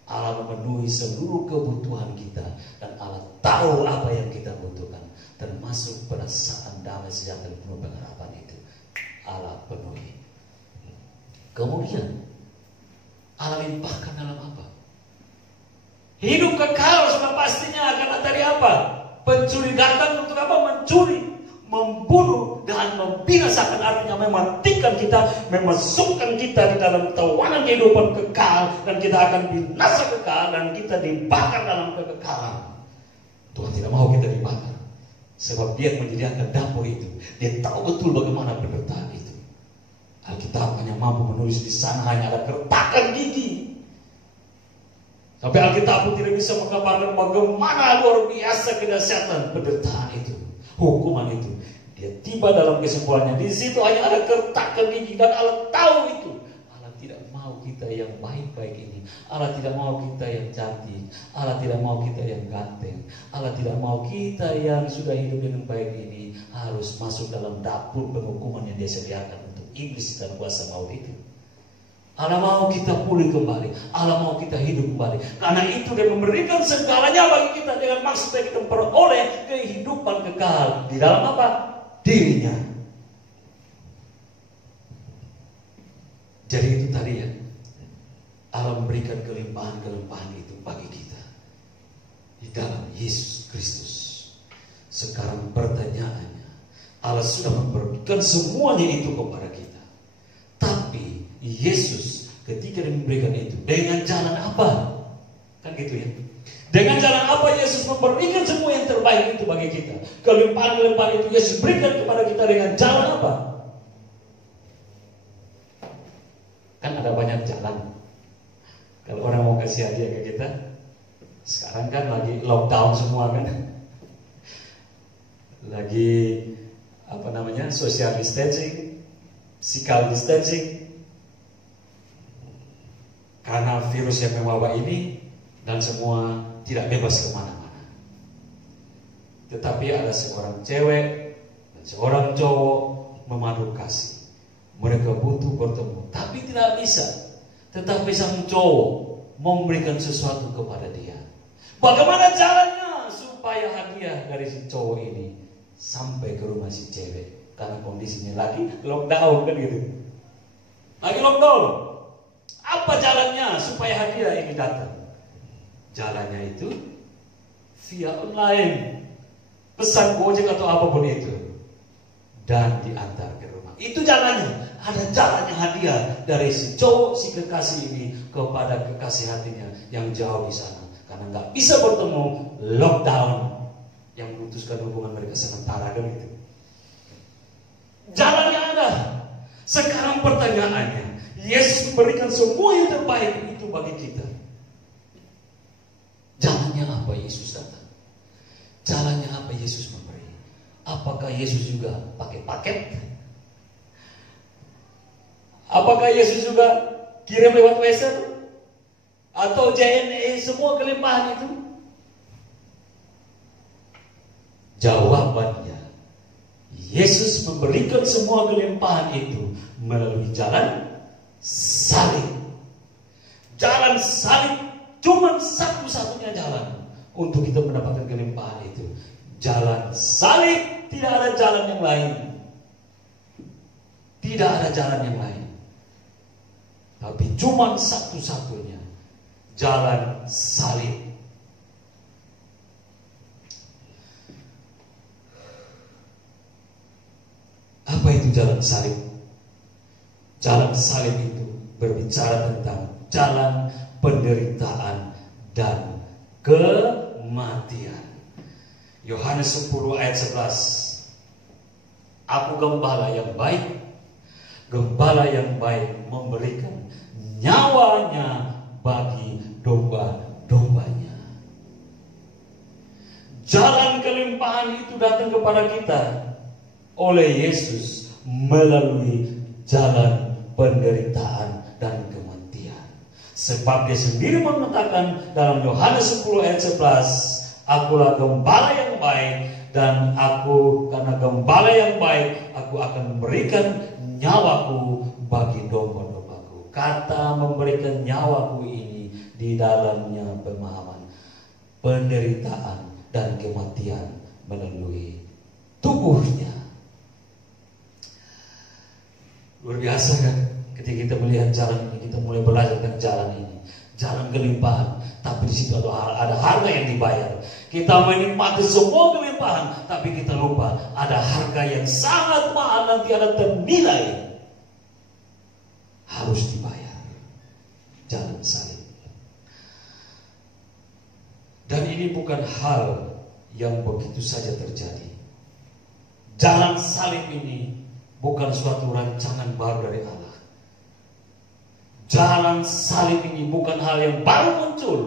Allah memenuhi seluruh kebutuhan kita. Dan Allah tahu apa yang kita butuhkan. Termasuk perasaan damai sejahtera dan penuh pengharapan itu. Allah penuhi. Kemudian Allah limpahkan dalam apa? Hidup kekal sudah pastinya. Karena tadi apa? Pencuri datang untuk apa? Mencuri, membunuh, dan membinasakan. Artinya mematikan kita, memasukkan kita di dalam tawanan kehidupan kekal. Dan kita akan binasa kekal. Dan kita dibakar dalam kekekalan. Tuhan tidak mau kita dibakar. Sebab Dia menyediakan dapur itu. Dia tahu betul bagaimana penderitaan itu. Alkitab hanya mampu menulis di sana hanya ada kertakan gigi. Tapi Alkitab pun tidak bisa menggambarkan bagaimana luar biasa kedahsyatan penderitaan itu, hukuman itu. Dia tiba dalam kesimpulannya. Di situ hanya ada kertakan gigi dan Allah tahu itu. Allah tidak mau kita yang baik-baik ini. Allah tidak mau kita yang cantik. Allah tidak mau kita yang ganteng. Allah tidak mau kita yang sudah hidup dengan baik ini harus masuk dalam dapur penghukuman yang Dia sediakan untuk iblis dan kuasa maut itu. Allah mau kita pulih kembali. Allah mau kita hidup kembali. Karena itu Dia memberikan segalanya bagi kita dengan maksud kita memperoleh kehidupan kekal. Di dalam apa? Dirinya. Jadi itu tadi ya. Allah memberikan kelimpahan-kelimpahan itu bagi kita. Di dalam Yesus Kristus. Sekarang pertanyaannya. Allah sudah memberikan semuanya itu kepada kita. Tapi Yesus ketika Dia memberikan itu dengan jalan apa? Kan gitu ya. Dengan jalan apa Yesus memberikan semua yang terbaik itu bagi kita? Kelimpahan-kelimpahan itu Yesus berikan kepada kita dengan jalan apa? Kan ada banyak jalan. Kalau orang mau kasih hadiah ke kita, sekarang kan lagi lockdown semua kan. Lagi social distancing, physical distancing. Karena virus yang mewabah ini dan semua tidak bebas kemana-mana. Tetapi ada seorang cewek dan seorang cowok memadu kasih. Mereka butuh bertemu, tapi tidak bisa. Tetapi sang cowok memberikan sesuatu kepada dia. Bagaimana caranya supaya hadiah dari si cowok ini sampai ke rumah si cewek? Karena kondisinya lagi lockdown kan gitu. Lagi lockdown. Apa jalannya supaya hadiah ini datang? Jalannya itu via online, pesan Gojek atau apapun itu, dan diantar ke rumah. Itu jalannya. Ada jalannya hadiah dari si cowok, si kekasih ini kepada kekasih hatinya yang jauh di sana. Karena nggak bisa bertemu, lockdown yang memutuskan hubungan mereka sementara kan itu. Jalannya ada. Sekarang pertanyaannya, Yesus memberikan semua yang terbaik itu bagi kita. Jalannya apa Yesus datang? Jalannya apa Yesus memberi? Apakah Yesus juga pakai paket? Apakah Yesus juga kirim lewat Western? Atau JNE semua kelimpahan itu? Jawabannya, Yesus memberikan semua kelimpahan itu melalui jalan salib. Jalan salib cuma satu-satunya jalan untuk kita mendapatkan kelimpahan itu. Jalan salib, tidak ada jalan yang lain. Tidak ada jalan yang lain. Tapi cuma satu-satunya jalan salib. Apa itu jalan salib? Jalan salib itu berbicara tentang jalan penderitaan dan kematian. Yohanes 10 ayat 11. Aku gembala yang baik. Gembala yang baik memberikan nyawanya bagi domba-dombanya. Jalan kelimpahan itu datang kepada kita oleh Yesus melalui jalan penderitaan dan kematian. Sebab dia sendiri mengatakan dalam Yohanes 10 ayat 11, akulah gembala yang baik, dan aku karena gembala yang baik, aku akan memberikan nyawaku bagi domba-dombaku. Kata memberikan nyawaku ini di dalamnya pemahaman penderitaan dan kematian melalui tubuhnya. Luar biasa kan? Ketika kita melihat jalan ini, kita mulai belajar tentang jalan ini, jalan kelimpahan. Tapi di situ ada harga yang dibayar. Kita menikmati semua kelimpahan, tapi kita lupa ada harga yang sangat mahal nanti ada ternilai harus dibayar. Jalan salib. Dan ini bukan hal yang begitu saja terjadi. Jalan salib ini bukan suatu rancangan baru dari Allah. Jalan salib ini bukan hal yang baru muncul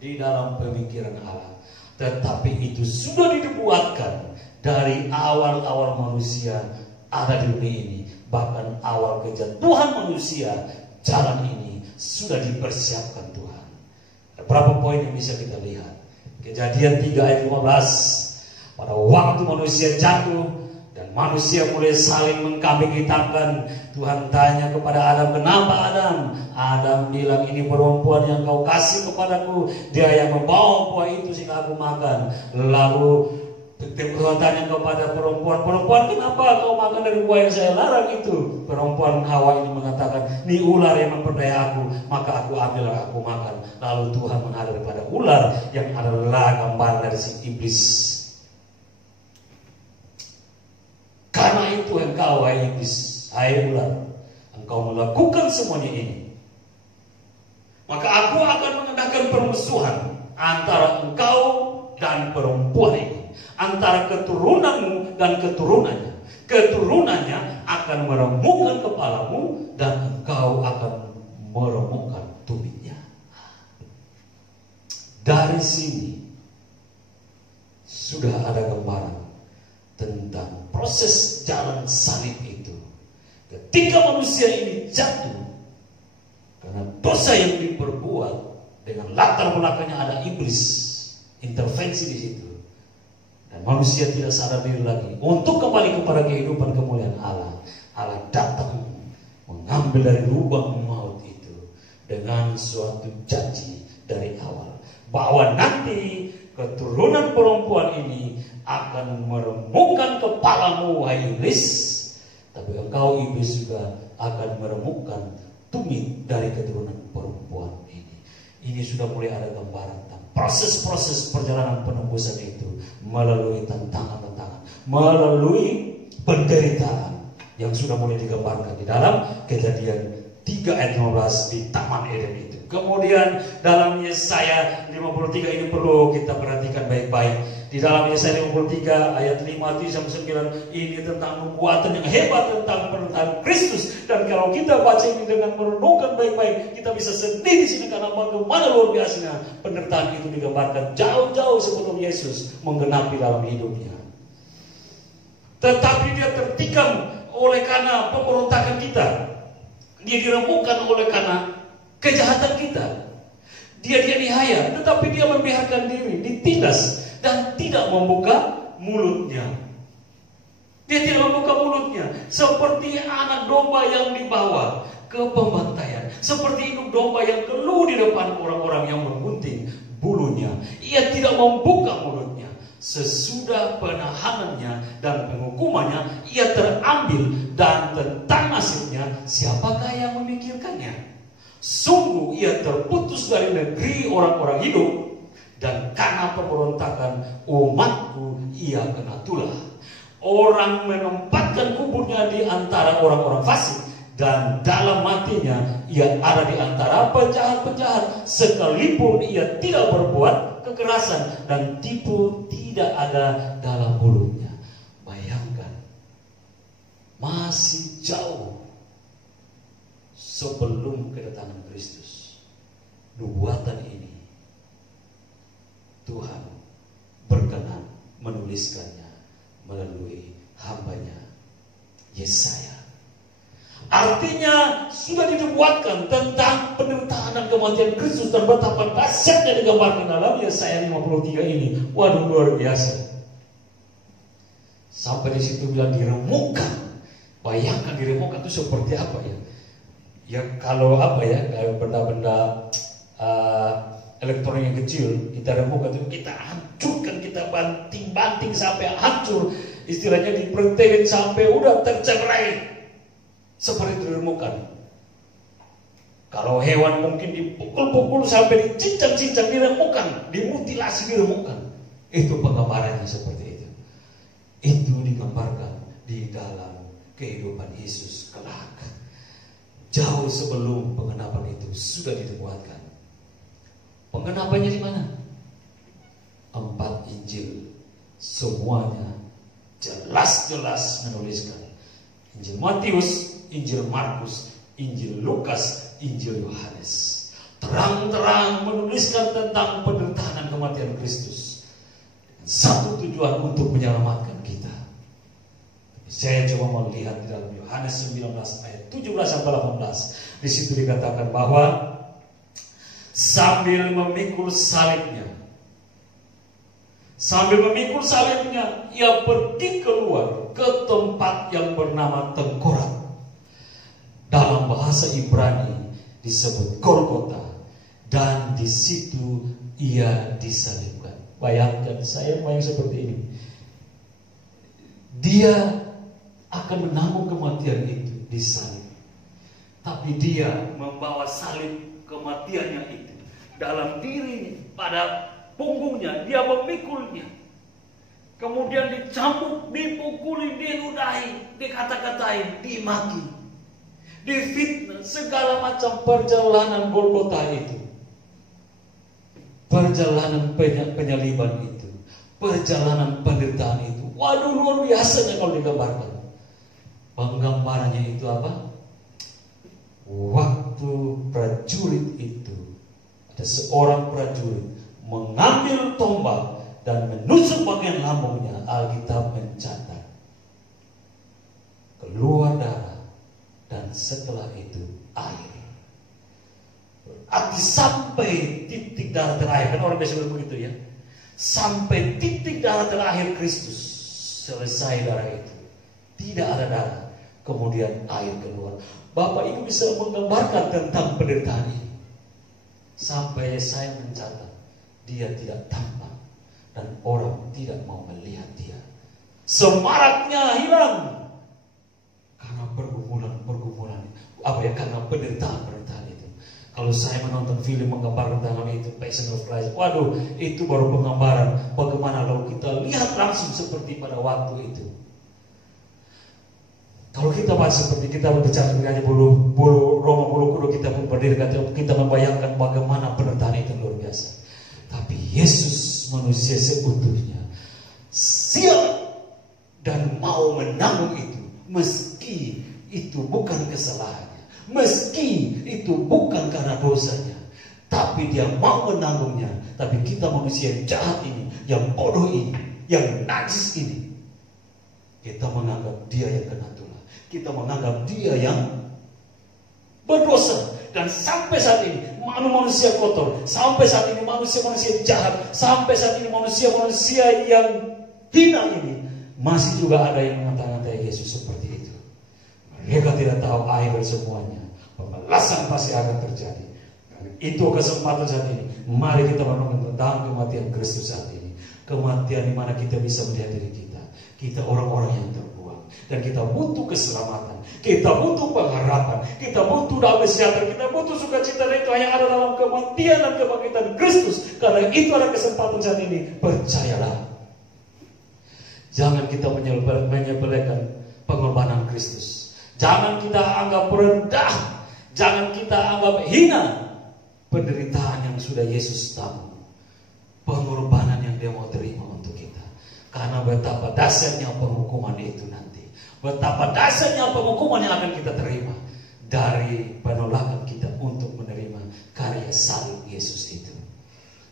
di dalam pemikiran Allah, tetapi itu sudah dibuatkan dari awal-awal manusia ada di dunia ini. Bahkan awal kejatuhan manusia, jalan ini sudah dipersiapkan Tuhan. Ada berapa poin yang bisa kita lihat? Kejadian 3 ayat 15. Pada waktu manusia jatuh dan manusia mulai saling mengkambing hitamkan, Tuhan tanya kepada Adam, kenapa Adam? Adam bilang, ini perempuan yang kau kasih kepadaku, dia yang membawa buah itu sehingga aku makan. Lalu Tuhan tanya kepada perempuan, kenapa kau makan dari buah yang saya larang itu? Perempuan Hawa ini mengatakan, ini ular yang memperdaya aku, maka aku ambil, aku makan. Lalu Tuhan menghadap kepada ular yang adalah gambar dari si iblis. Karena itu engkau, hai iblis, hai ular, engkau melakukan semuanya ini, maka aku akan mengadakan permusuhan antara engkau dan perempuan ini, antara keturunanmu dan keturunannya. Keturunannya akan meremukkan kepalamu dan engkau akan meremukkan tumitnya. Dari sini sudah ada gambaran tentang proses jalan salib itu. Ketika manusia ini jatuh karena dosa yang diperbuat, dengan latar belakangnya ada iblis intervensi di situ, dan manusia tidak sadar diri lagi untuk kembali kepada kehidupan kemuliaan Allah. Allah datang mengambil dari lubang maut itu dengan suatu janji dari awal bahwa nanti keturunan perempuan ini akan meremukkan kepalamu, hai iblis, tapi engkau iblis juga akan meremukkan tumit dari keturunan perempuan ini. Ini sudah mulai ada gambaran tentang proses-proses perjalanan penembusan itu melalui tantangan-tantangan, melalui penderitaan yang sudah mulai digambarkan di dalam Kejadian 3 ayat 15 di Taman Eden itu. Kemudian dalam Yesaya 53 ini perlu kita perhatikan baik-baik. Di dalam Yesaya 53 ayat 5-9 ini tentang nubuatan yang hebat tentang penderitaan Kristus. Dan kalau kita baca ini dengan merenungkan baik-baik, kita bisa sedih di sini karena bagaimana luar biasanya penderitaan itu digambarkan jauh-jauh sebelum Yesus menggenapi dalam hidupnya. Tetapi dia tertikam oleh karena pemberontakan kita. Dia diremukkan oleh karena kejahatan kita. Dia dianiaya, tetapi dia membiarkan diri ditindas dan tidak membuka mulutnya. Dia tidak membuka mulutnya, seperti anak domba yang dibawa ke pembantaian, seperti induk domba yang keluh di depan orang-orang yang menggunting bulunya. Ia tidak membuka mulutnya. Sesudah penahanannya dan penghukumannya, ia terambil, dan tentang nasibnya siapakah yang memikirkannya? Sungguh ia terputus dari negeri orang-orang hidup, dan karena pemberontakan umatku ia kena tulah. Orang menempatkan kuburnya di antara orang-orang fasik, dan dalam matinya ia ada di antara penjahat-penjahat, sekalipun ia tidak berbuat kekerasan dan tipu tidak ada dalam mulutnya. Bayangkan, masih jauh sebelum kedatangan Kristus, nubuatan ini Tuhan berkenan menuliskannya melalui hambanya Yesaya. Artinya sudah dibuatkan tentang penderitaan dan kematian Kristus dan betapa dahsyatnya digambarkan dalam Yesaya 53 ini. Waduh, luar biasa. Sampai di situ bilang diremukkan. Bayangkan diremukkan itu seperti apa ya? Ya kalau apa ya, kalau benda-benda elektronik yang kecil kita remukkan itu, kita hancurkan, kita banting-banting sampai hancur, istilahnya diperterin sampai udah tercerai. Seperti diremukkan. Kalau hewan mungkin dipukul-pukul sampai dicincang-cincang, diremukkan, dimutilasi, diremukkan. Itu penggambarannya seperti itu. Itu digambarkan di dalam kehidupan Yesus kelak. Jauh sebelum pengenapan itu sudah dibuatkan. Pengenapannya di mana? 4 Injil semuanya jelas-jelas menuliskan. Injil Matius, Injil Markus, Injil Lukas, Injil Yohanes. Terang-terang menuliskan tentang penderitaan dan kematian Kristus. Satu tujuan untuk menyelamatkan kita. Saya coba melihat di dalam Yohanes 19 ayat 17 sampai 18. Di situ dikatakan bahwa sambil memikul salibnya, ia pergi keluar ke tempat yang bernama Tengkorak. Dalam bahasa Ibrani disebut Golgota, dan di situ ia disalibkan. Bayangkan, saya mau yang seperti ini. Dia akan menanggung kematian itu di salib, tapi dia membawa salib kematiannya itu dalam dirinya, pada punggungnya, dia memikulnya. Kemudian dicambuk, dipukuli, diludahi, dikata-katain, dimaki, difitnah, segala macam perjalanan Golgota itu, perjalanan penyaliban itu, perjalanan penderitaan itu. Waduh, luar biasanya kalau digambarkan. Penggambarannya itu apa? Waktu prajurit itu, ada seorang prajurit mengambil tombak dan menusuk bagian lambungnya. Alkitab mencatat keluar darah, dan setelah itu air. Berarti sampai titik darah terakhir, kan orang biasa bilang begitu ya, sampai titik darah terakhir Kristus, selesai darah itu, tidak ada darah, kemudian air keluar. Bapak Ibu bisa menggambarkan tentang penderitaan ini. Sampai saya mencatat, dia tidak tampak dan orang tidak mau melihat dia. Semaraknya hilang karena pergumulan, karena penderitaan itu. Kalau saya menonton film menggambarkan tentang itu, Passion of Christ, waduh, itu baru penggambaran bagaimana kalau kita lihat langsung seperti pada waktu itu. Kalau kita bahas seperti kita berbicara dengan Roma bulu kudu, kita pun berdiri, kita membayangkan bagaimana penderitaan itu luar biasa. Tapi Yesus manusia seutuhnya siap dan mau menanggung itu, meski itu bukan kesalahannya, meski itu bukan karena dosanya, tapi dia mau menanggungnya. Tapi kita manusia yang jahat ini, yang bodoh ini, yang najis ini, kita menganggap dia yang kena tulah. Kita menganggap dia yang berdosa. Dan sampai saat ini manusia kotor, sampai saat ini manusia-manusia jahat, sampai saat ini manusia-manusia yang hina ini, masih juga ada yang mengata-ngatai Yesus seperti itu. Mereka tidak tahu akhir semuanya, pembalasan pasti akan terjadi. Dan itu kesempatan saat ini. Mari kita merenungkan tentang kematian Kristus saat ini. Kematian di mana kita bisa melihat diri kita. Kita orang-orang yang terbuang, dan kita butuh keselamatan, kita butuh pengharapan, kita butuh damai sejahtera, kita butuh sukacita, dan itu hanya ada dalam kematian dan kebangkitan Kristus. Karena itu ada kesempatan saat ini. Percayalah, jangan kita menyepelekan pengorbanan Kristus. Jangan kita anggap rendah, jangan kita anggap hina penderitaan yang sudah Yesus tanggung, pengorbanan yang dia mau terima untuk kita. Karena betapa dahsyatnya penghukuman itu nanti, betapa dahsyatnya penghukuman yang akan kita terima dari penolakan kita untuk menerima karya salib Yesus itu.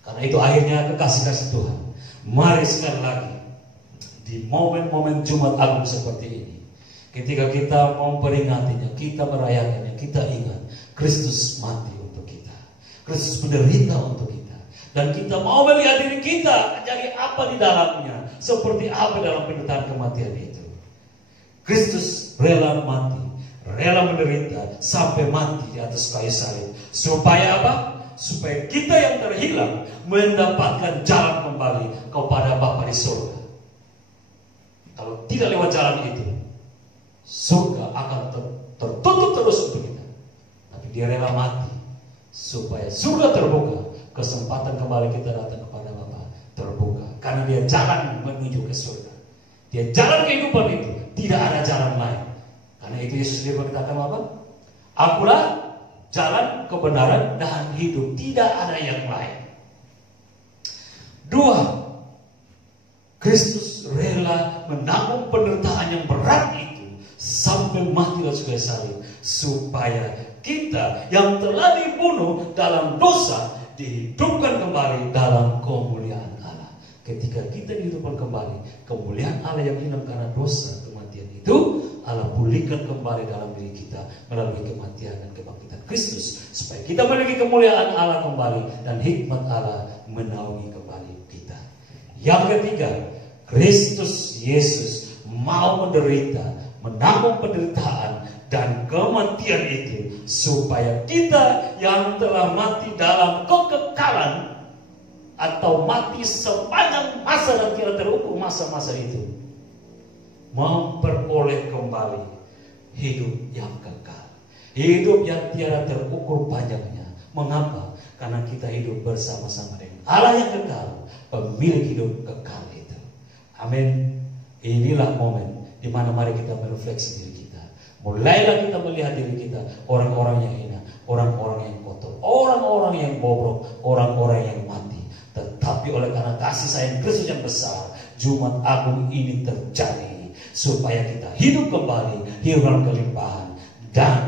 Karena itu akhirnya kekasih-kasih Tuhan, Mari sekali lagi di momen-momen Jumat Agung seperti ini, ketika kita memperingatinya, kita merayakannya, kita ingat Kristus mati untuk kita, Kristus menderita untuk kita, dan kita mau melihat diri kita menjadi apa di dalamnya, seperti apa dalam penderitaan kematian itu. Kristus rela mati, rela menderita sampai mati di atas kayu salib. Supaya apa? Supaya kita yang terhilang mendapatkan jalan kembali kepada Bapa di surga. Kalau tidak lewat jalan itu, surga akan tertutup terus untuk kita. Tapi dia rela mati supaya surga terbuka, kesempatan kembali kita datang kepada Bapa terbuka. Karena dia jalan menuju ke surga. Dia jalan kehidupan itu, tidak ada jalan lain. Karena itu Yesus dia berkatakan apa? Akulah jalan, kebenaran, dan hidup. Tidak ada yang lain. 2. Kristus rela menanggung penderitaan yang berat itu sampai mati di kayu salib, supaya kita yang telah dibunuh dalam dosa dihidupkan kembali dalam kemuliaan Allah. Ketika kita dihidupkan kembali, kemuliaan Allah yang hilang karena dosa kematian itu, Allah pulihkan kembali dalam diri kita melalui kematian dan kebangkitan Kristus, supaya kita memiliki kemuliaan Allah kembali dan hikmat Allah menaungi kembali kita. Yang ketiga, Kristus Yesus mau menderita, menanggung penderitaan dan kematian itu, supaya kita yang telah mati dalam kekekalan atau mati sepanjang masa dan tidak terukur masa-masa itu, memperoleh kembali hidup yang kekal, hidup yang tiada terukur panjangnya. Mengapa? Karena kita hidup bersama-sama dengan Allah yang kekal, pemilik hidup kekal itu. Amin. Inilah momen di mana mari kita merefleksi diri kita. Mulailah kita melihat diri kita, orang-orang yang hina, orang-orang yang kotor, orang-orang yang bobrok, orang-orang yang mati. Tetapi oleh karena kasih sayang Kristus yang besar, Jumat Agung ini terjadi supaya kita hidup kembali, hidup dalam kelimpahan dan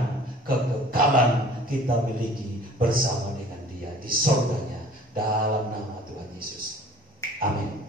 kekekalan kita miliki bersama dengan Dia di surganya, dalam nama Tuhan Yesus. Amin.